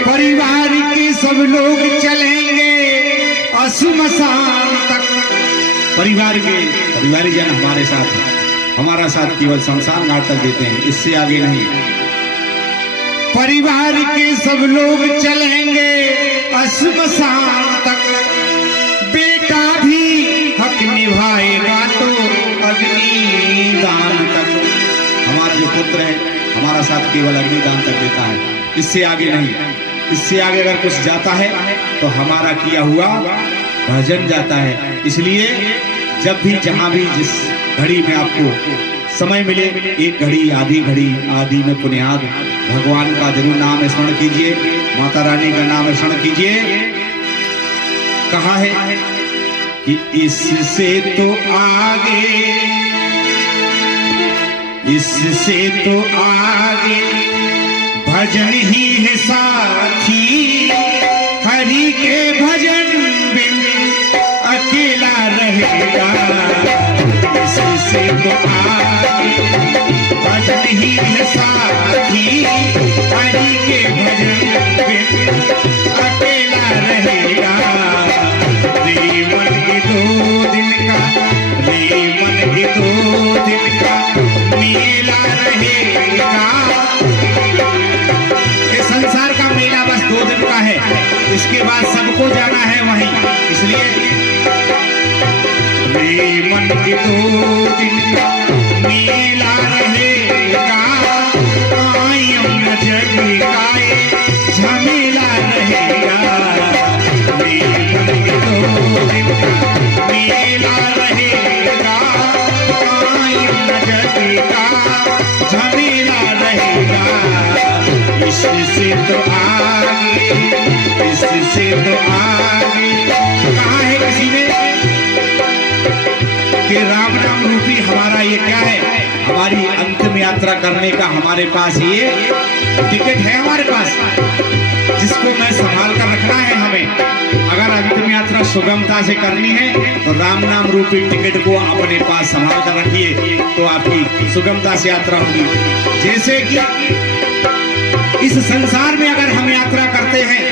परिवार के सब लोग चलेंगे श्मशान तक। परिवारी जन हमारे साथ है, हमारा साथ केवल शमशान घाट तक देते हैं, इससे आगे नहीं। परिवार के सब लोग चलेंगे श्मशान तक, बेटा भी हक निभाएगा तो अग्निदान तक। हमारा जो पुत्र है हमारा साथ केवल अग्निदान तक देता है, इससे आगे नहीं। इससे आगे अगर कुछ जाता है तो हमारा किया हुआ भजन जाता है। इसलिए जब भी जहां भी जिस घड़ी में आपको समय मिले, एक घड़ी आदि में पुण्याद भगवान का जरूर नाम स्मरण कीजिए, माता रानी का नाम स्मरण कीजिए। कहा है कि इससे तो आगे भजन ही है साथी, हरि के भजन बिन अकेला रहेगा। इससे तो आगे भजन ही है साथी, हरि के भजन बिन अकेला रहेगा। रे मन के 2 दिन का, रे मन के 2 दिन का मेला रहेगा। उसके बाद सबको जाना है वहीं, इसलिए मन के 2 दिन का मेला रहेगा, कायम जग का झमेला रहेगा। मन के 2 दिन का मेला रहेगा, कायम जग का झमेला रहेगा। इससे तो आगे, इससे तो आगे कहा है किसी ने कि राम नाम रूपी हमारा ये क्या है, हमारी अंतिम यात्रा करने का हमारे पास ये टिकट है, हमारे पास जिसको मैं संभाल कर रखना है हमें। अगर अंतिम यात्रा सुगमता से करनी है तो राम नाम रूपी टिकट को अपने पास संभाल कर रखिए, तो आपकी सुगमता से यात्रा होगी। जैसे कि इस संसार में अगर हम यात्रा करते हैं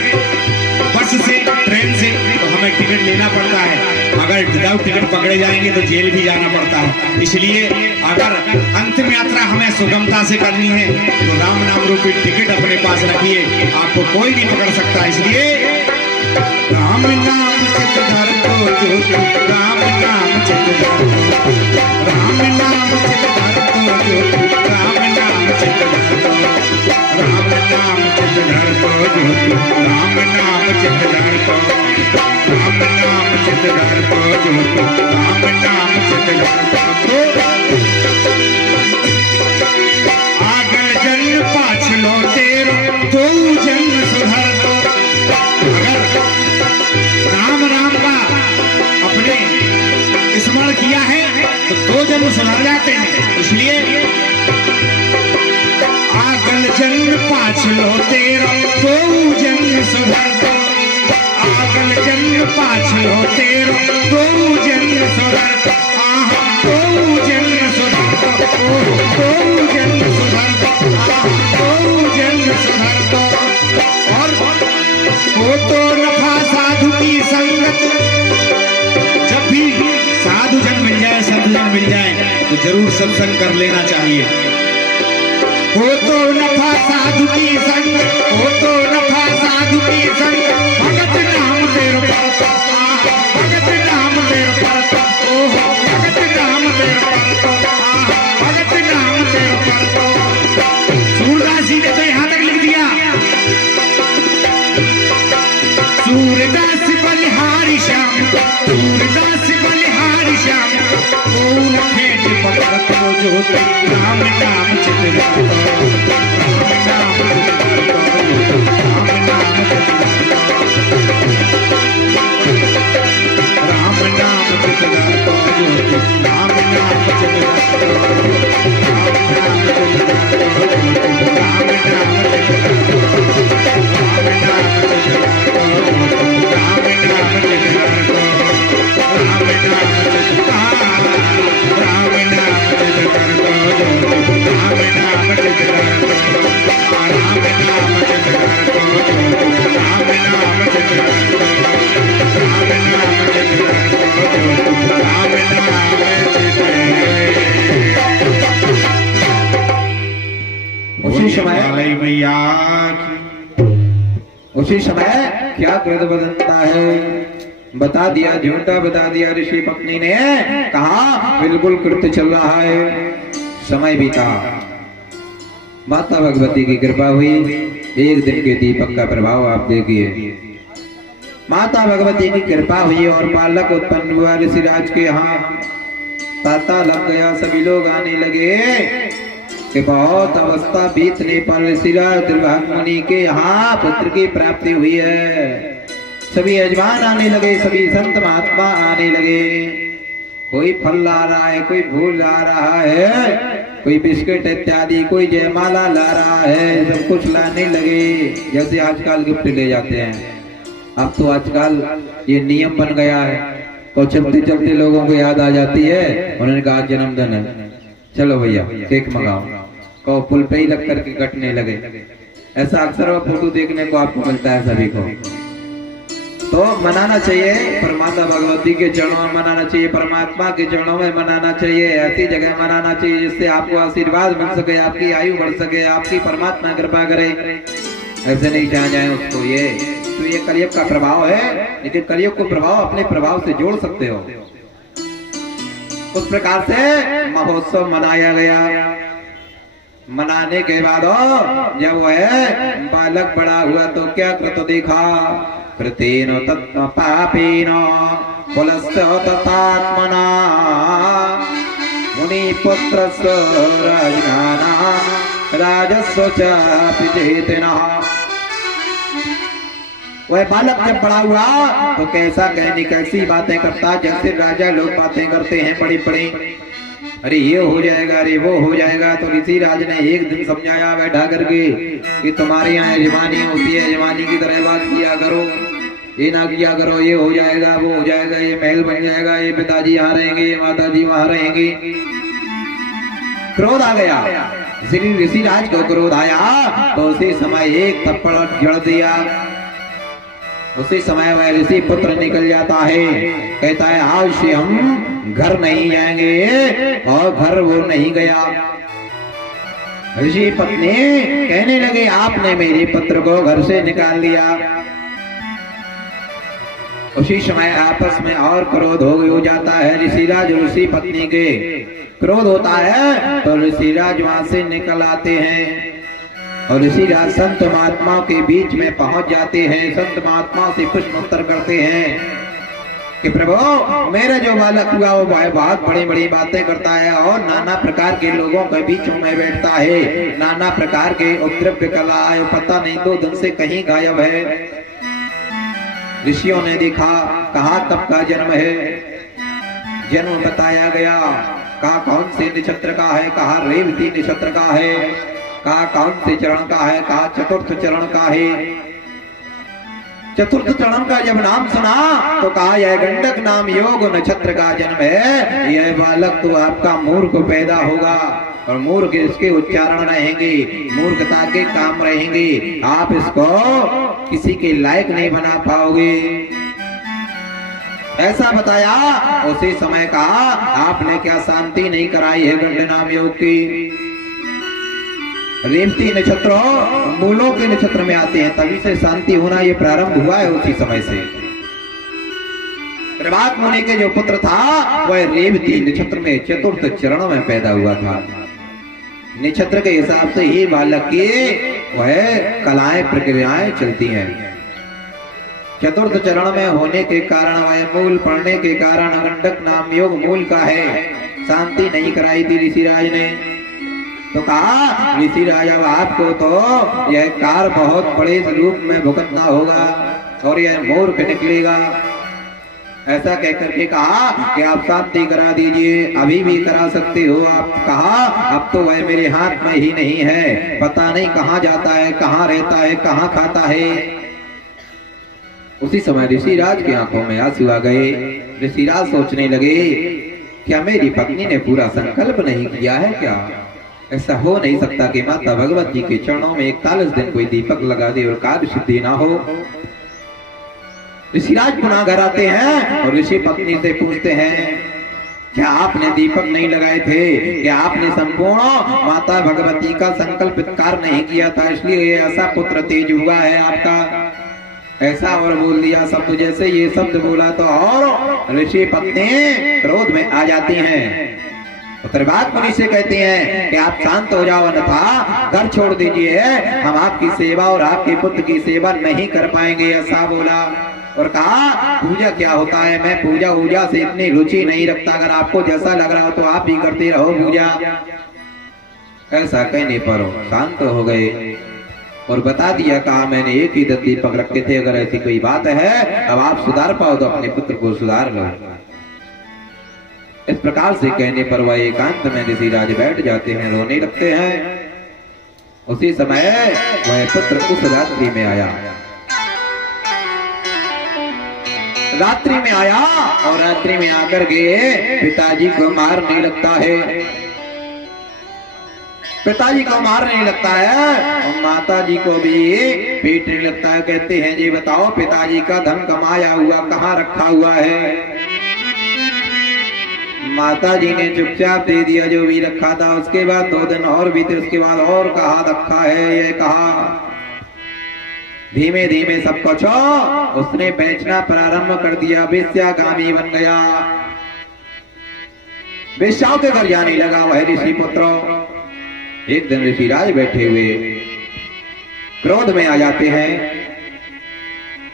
बस से, ट्रेन से, तो हमें टिकट लेना पड़ता है। अगर विदाउट टिकट पकड़े जाएंगे तो जेल भी जाना पड़ता है। इसलिए अगर अंतिम यात्रा हमें सुगमता से करनी है तो राम नाम रूपी टिकट अपने पास रखिए, आपको कोई नहीं पकड़ सकता। इसलिए राम नाम चित धर को ज्योति, राम नाम चित धर को, राम नाम चित धर को ज्योति, राम नाम चित धर को, राम नाम चित धर को ज्योति, राम नाम चित धर को, राम नाम चित धर को ज्योति, राम नाम चित धर को। आगल जन्म पाछलो तेरो, तो जन्म सुधर दो। अगर राम राम का अपने स्मरण किया है तो 2 जन्म सुधर जाते हैं। इसलिए आगल जन्म पाछलो तेरो, तो जन्म सुधर दो। आगल जन्म पाछलो तेरो, तो जन्म सुधर दो। आहा 2 जन्म सुधर दो, 2 जन्म सुधर दो, आहा 2 जन्म सुधर दो। और हो तो नफा साधु की संगत, जब भी साधु जन मिल जाए, संत जन मिल जाए तो जरूर सत्संग कर लेना चाहिए। हो तो नफा साधु की संगत, हो तो नफा साधु की संगत, भगत नाम तेरो परत, भगत नाम तेरो परत, ओहो भगत नाम तेरो परत, भगत नाम तेरो परत। सूरदास जी ने तो यहाँ तक लिख दिया, सूरदास बलिहारी श्याम, सूरदास बलिहारी श्याम, कौन फेंट पकड़त हो ज्योति, राम नाम चित धर को, राम नाम चित धर को, राम नाम चित धर को, राम नाम चित धर को ज्योति, राम नाम चित धर को, राम नाम चित धर को ज्योति, राम नाम चित धर को, राम नाम चित धर को, राम नाम चित धर को, राम नाम चित धर को, राम नाम चित धर को ज्योति, राम नाम चित धर को, राम नाम चित धर को ज्योति, राम नाम चित धर को, राम नाम चित धर को ज्योति, राम नाम चित मैया उसी समय क्या कृत बदलता है, बता दिया, झूठा बता दिया ऋषि पत्नी ने। कहा बिल्कुल कृत्य चल रहा है। समय बीता, माता भगवती की कृपा हुई। एक दिन के दीपक का प्रभाव आप देखिए, माता भगवती की कृपा हुई और बालक उत्पन्न हुआ। ऋषिराज के यहाँ तांता लग गया, सभी लोग आने लगे कि बहुत अवस्था बीतने पर ऋषिराज दुर्भाग्य मुनि के यहाँ पुत्र की प्राप्ति हुई है। सभी यजमान आने लगे, सभी संत महात्मा आने लगे। कोई फल ला रहा है, कोई फूल ला रहा है, कोई बिस्किट इत्यादि, कोई जयमाला ला रहा है, सब कुछ लाने लगे जैसे आजकल गिफ्ट ले जाते हैं। अब तो आजकल ये नियम बन गया है, तो चलते चलते लोगों को याद आ जाती है, उन्होंने कहा जन्मदिन है, चलो भैया केक मंगाओ, कहो पुल पे ही लग करके कटने लगे। ऐसा अक्सर फोटो देखने को आपको मिलता है सभी को। तो मनाना चाहिए, परमात्मा भगवती के चरणों में मनाना चाहिए, परमात्मा के चरणों में मनाना चाहिए, ऐसी जगह मनाना चाहिए जिससे आपको आशीर्वाद मिल सके, आपकी आयु बढ़ सके, आपकी परमात्मा कृपा करे। ऐसे नहीं जहाँ जाए उसको ये तो ये कलयुग का प्रभाव है, लेकिन कलयुग को प्रभाव अपने प्रभाव से जोड़ सकते हो। उस प्रकार से महोत्सव मनाया गया। मनाने के बाद जब वह बालक बड़ा हुआ तो क्या कृत देखा, कृतेन तत्म पापेन कुलस्य तथात्मना मुनि पुत्र राजनाना राजस्व चापि चेतनः। वह बालक जब बड़ा हुआ तो कैसा कहने कैसी बातें करता, जैसे राजा लोग बातें करते हैं बड़ी बड़ी, अरे ये हो जाएगा, अरे वो हो जाएगा। तो ऋषि राज ने एक दिन समझाया बैठा करके कि तुम्हारे यहाँ यजमानी होती है, यजमानी की तरह बात किया करो, ये ना किया करो, ये हो जाएगा, वो हो जाएगा, ये महल बन जाएगा, ये पिताजी यहाँ रहेंगे, ये माता जी वहां रहेंगे। क्रोध आ गया, श्री ऋषि राज को क्रोध आया तो उसी समय एक थप्पड़ जड़ दिया। उसी समय वह ऋषि पुत्र निकल जाता है, कहता है आज से हम घर नहीं जाएंगे, और घर वो नहीं गया। ऋषि पत्नी कहने लगे आपने मेरे पुत्र को घर से निकाल दिया। उसी समय आपस में और क्रोध हो जाता है ऋषिराज ऋषि पत्नी के। क्रोध होता है तो ऋषिराज वहां से निकल आते हैं और ऋषिराज संत महात्माओं के बीच में पहुंच जाते हैं। संत महात्माओं से प्रश्नोत्तर करते हैं कि प्रभु मेरा जो बालक हुआ वो बहुत बड़ी बड़ी बातें करता है और नाना प्रकार के लोगों के बीचों में बैठता है, नाना प्रकार के उपद्रव कर रहा है, पता नहीं 2 दिन से कहीं गायब है। ऋषियों ने देखा, कहा कब का जन्म है, जन्म बताया गया, कहा कौन से नक्षत्र का है, कहा रेवती नक्षत्र का है, कहा कौन से चरण का है, कहा चतुर्थ चरण का है। चतुर्थ चरण का जब नाम सुना तो कहा यह गंडक नाम योग नक्षत्र का जन्म है, यह बालक तो आपका मूर्ख पैदा होगा और मूर्ख इसके उच्चारण रहेंगे, मूर्खता के काम रहेंगे, आप इसको किसी के लायक नहीं बना पाओगे, ऐसा बताया। उसी समय कहा आपने क्या शांति नहीं कराई है गंड नाम योग की। रेवती नक्षत्र मूलों के नक्षत्र में आते हैं, तभी से शांति होना ये प्रारंभ हुआ है। उसी समय से त्रिवाक मुनि के जो पुत्र था वह रेवती नक्षत्र में चतुर्थ चरण में पैदा हुआ था। नक्षत्र के हिसाब से ही बालक की वह कलाएं प्रक्रियाएं चलती हैं। चतुर्थ चरण में होने के कारण वह मूल पढ़ने के कारण गंडक नाम योग मूल का है। शांति नहीं कराई थी ऋषिराज ने, तो कहा ऋषिराज अब आपको तो यह कार बहुत बड़े रूप में भुगतना होगा और यह मूर्ख निकलेगा। ऐसा कहकर के कहा कि आप शांति करा दीजिए, अभी भी करा सकते हो आप। कहा अब तो वह मेरे हाथ में ही नहीं है, पता नहीं कहाँ जाता है, कहाँ रहता है, कहाँ खाता है। उसी समय ऋषिराज की आंखों में आंसू आ गए। ऋषिराज सोचने लगे क्या मेरी पत्नी ने पूरा संकल्प नहीं किया है क्या? ऐसा हो नहीं सकता कि माता भगवत जी के चरणों में 41 दिन कोई दीपक लगा दे और कार्य सिद्धि ना हो। ऋषिराज पुनः घर आते हैं और ऋषि पत्नी से पूछते हैं क्या आपने दीपक नहीं लगाए थे, क्या आपने संपूर्ण माता भगवती का संकल्प कार्य नहीं किया था, इसलिए ऐसा पुत्र तेज हुआ है आपका? ऐसा और बोल दिया शब्द। जैसे ये शब्द बोला तो और ऋषि पत्नी क्रोध में आ जाती हैं। उत्तरभाग मुनि से कहते हैं कि आप शांत हो जाओ, अन्यथा घर छोड़ दीजिए, हम आपकी सेवा और आपके पुत्र की सेवा नहीं कर पाएंगे। ऐसा बोला और कहा पूजा क्या होता है, मैं पूजा से इतनी रुचि नहीं रखता, अगर आपको जैसा लग रहा हो तो आप भी करते रहो पूजा। ऐसा कहने पर शांत हो गए और बता दिया, कहा मैंने एक ही दीपक रखे थे, अगर ऐसी कोई बात है अब आप सुधार पाओ तो अपने पुत्र को सुधार लो। इस प्रकार से कहने पर वह एकांत में ऋषिराज बैठ जाते हैं, रोने लगते हैं। उसी समय वह पुत्र उस रात्रि में आया, रात्रि में आया और रात्रि में आकर के पिताजी को मारने लगता है, पिताजी को मारने लगता है और माता जी को भी पीटने लगता है। कहते हैं जी बताओ पिताजी का धन कमाया हुआ कहाँ रखा हुआ है? माता जी ने चुपचाप दे दिया जो भी रखा था। उसके बाद 2 दिन और बीते, उसके बाद और कहा रखा है, ये कहा धीमे धीमे सब कुछ उसने बेचना प्रारंभ कर दिया, वेश्यागामी बन गया, वेश्याओं के घर जाने लगा वह ऋषि पुत्र। एक दिन ऋषिराज बैठे हुए क्रोध में आ जाते हैं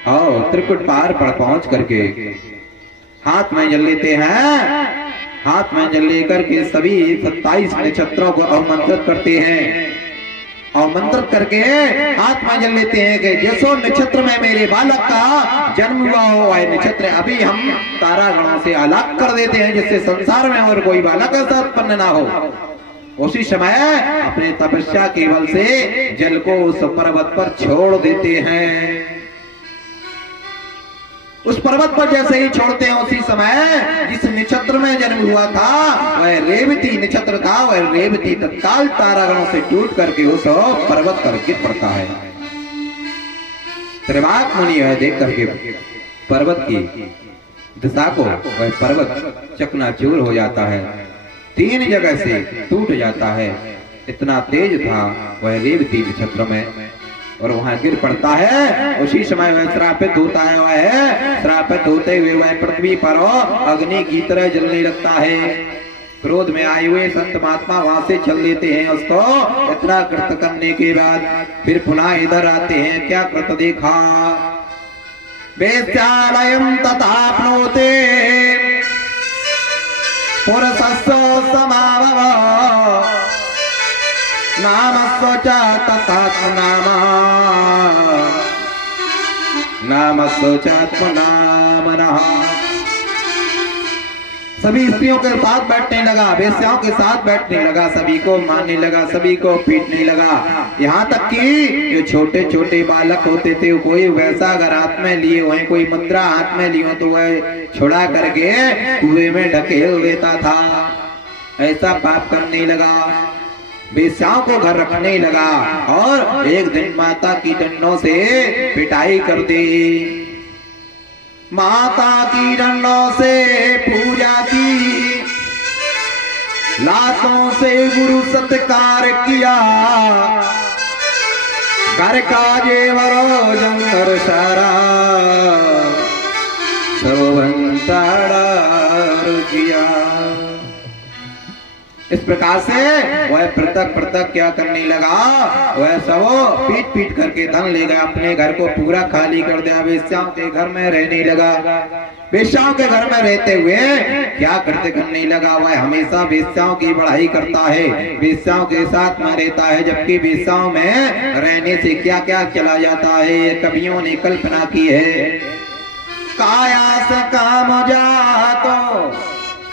और त्रिकुट पार पर पहुंच करके हाथ में जल लेते हैं। हाथ में जल लेकर के सभी 27 नक्षत्रों को अवमंत्रित करते हैं। अवमंत्रित करके हाथ में जल लेते हैं कि जैसो नक्षत्र में मेरे बालक का जन्म हुआ हो वह नक्षत्र अभी हम तारागणों से अलग कर देते हैं, जिससे संसार में और कोई बालक ऐसा उत्पन्न ना हो। उसी समय अपने तपस्या के बल से जल को उस पर्वत पर छोड़ देते हैं। उस पर्वत पर जैसे ही छोड़ते हैं उसी समय जिस नक्षत्र में जन्म हुआ था वह रेवती नक्षत्र था, वह रेवती तत्काल तारागणों से टूट करके उस पर्वत पर गिर पड़ता है। त्रिवाक मुनि है देख करके पर्वत की दिशा को वह पर्वत चकनाचूर हो जाता है, 3 जगह से टूट जाता है। इतना तेज था वह रेवती नक्षत्र में और वहां गिर पड़ता है। उसी समय वह श्रापित होता है, श्रापित होते हुए वह पृथ्वी पर अग्नि की तरह जलने लगता है। क्रोध में आए हुए संत महात्मा वहां से चल लेते हैं उसको। इतना कृत करने के बाद फिर पुनः इधर आते हैं। क्या कृत देखा? वेश्यालयं तथाप्नोते पुरुषस्य समाभव नामस्व च तथात्मनामा नामस्व च आत्मनामनः। सभी स्त्रियों के साथ बैठने लगा, वेश्याओं के साथ बैठने लगा, सभी को मारने लगा, सभी को पीटने लगा। यहाँ तक कि जो छोटे छोटे बालक होते थे कोई वैसा अगर हाथ में लिए हुए कोई मुद्रा हाथ में लिए तो वह छुड़ा करके कुएं में ढकेल देता था। ऐसा पाप करने लगा, वेश्याओं को घर रखने लगा और एक दिन माता की डंडों से पिटाई कर दी। माता की डंडों से पूजा की, लातों से गुरु सत्कार किया, घर का जेवरो जंगर सारा सोवंताड़ा किया। इस प्रकार से वह पृथक पृथक क्या करने लगा, वह सब पीट पीट करके धन ले गया, अपने घर को पूरा खाली कर दिया, वेश्याओं के घर में रहने लगा। वेश्याओं के घर में रहते हुए क्या करने लगा, वह हमेशा वेश्याओं की बढ़ाई करता है, वेश्याओं के साथ में रहता है, जबकि वेश्याओं में रहने से क्या क्या चला जाता है। कवियों ने कल्पना की है, काया से काम जा तो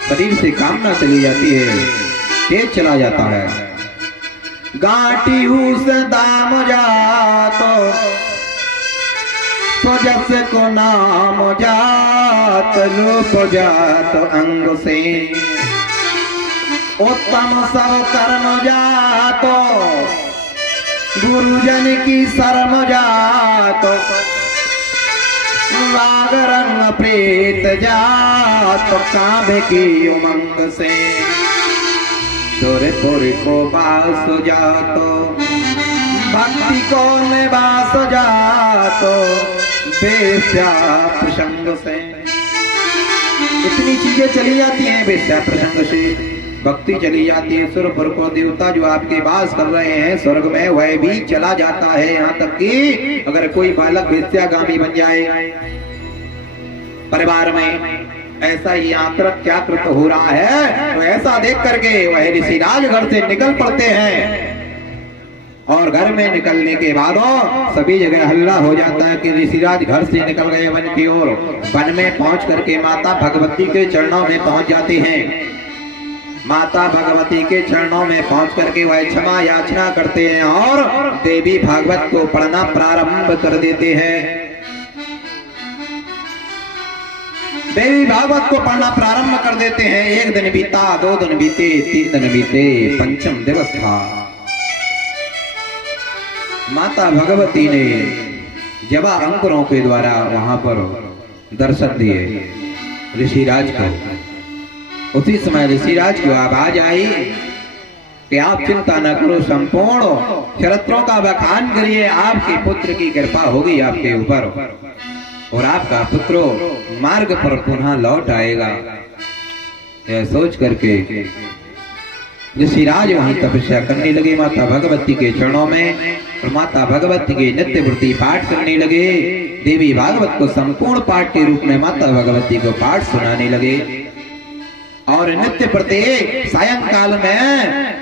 शरीर से कामना चली जाती है, तेज चला जाता है। गांठी से दाम जातो तो जस को नाम जात रूप जात अंग से, उत्तम सब कर्म जातो गुरुजन की शर्म जातो, राग रंग प्रीत जात काव्य की उमंग से, सुरपुर को बास जातो भक्ति को निवास जातो वेश्या प्रसंग से। इतनी चीजें चली जाती हैं वेश्या प्रसंग से, भक्ति चली जाती है। सुरपुर को देवता जो आपके वास कर रहे हैं स्वर्ग में वह भी चला जाता है। यहाँ तक कि अगर कोई बालक वेश्यागामी बन जाए परिवार में, ऐसा ही आंतरक क्या कृत हो रहा है, तो ऐसा देख करके वह ऋषिराज घर से निकल पड़ते हैं। और घर में निकलने के बाद सभी जगह हल्ला हो जाता है कि ऋषिराज घर से निकल गए वन की ओर। वन में पहुंच करके माता भगवती के चरणों में पहुंच जाते हैं। माता भगवती के चरणों में पहुंच करके वह क्षमा याचना करते हैं और देवी भागवत को पढ़ना प्रारंभ कर देते हैं। देवी भागवत को पढ़ना प्रारंभ कर देते हैं। 1 दिन बीता, 2 दिन बीते, 3 दिन बीते, 5वां दिवस था। माता भगवती ने जवा अंकुरों के द्वारा वहां पर दर्शन दिए ऋषिराज को। उसी समय ऋषिराज की आवाज आई, कि आप चिंता न करो, संपूर्ण चरित्रों का बखान करिए, आपके पुत्र की कृपा होगी आपके ऊपर और आपका पुत्र मार्ग पर पुनः लौट आएगा। यह सोच करके ऋषिराज वहीं तपस्या करने लगे माता भगवती के चरणों में और माता भगवती के नित्य वृत्ति पाठ करने लगे। देवी भागवत को संपूर्ण पाठ के रूप में माता भगवती को पाठ सुनाने लगे और नित्य प्रत्येक सायंकाल में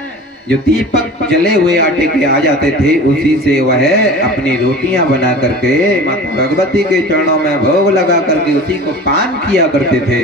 जो दीपक जले हुए आटे के आ जाते थे उसी से वह अपनी रोटियां बना करके माता भगवती के चरणों में भोग लगा करके उसी को पान किया करते थे।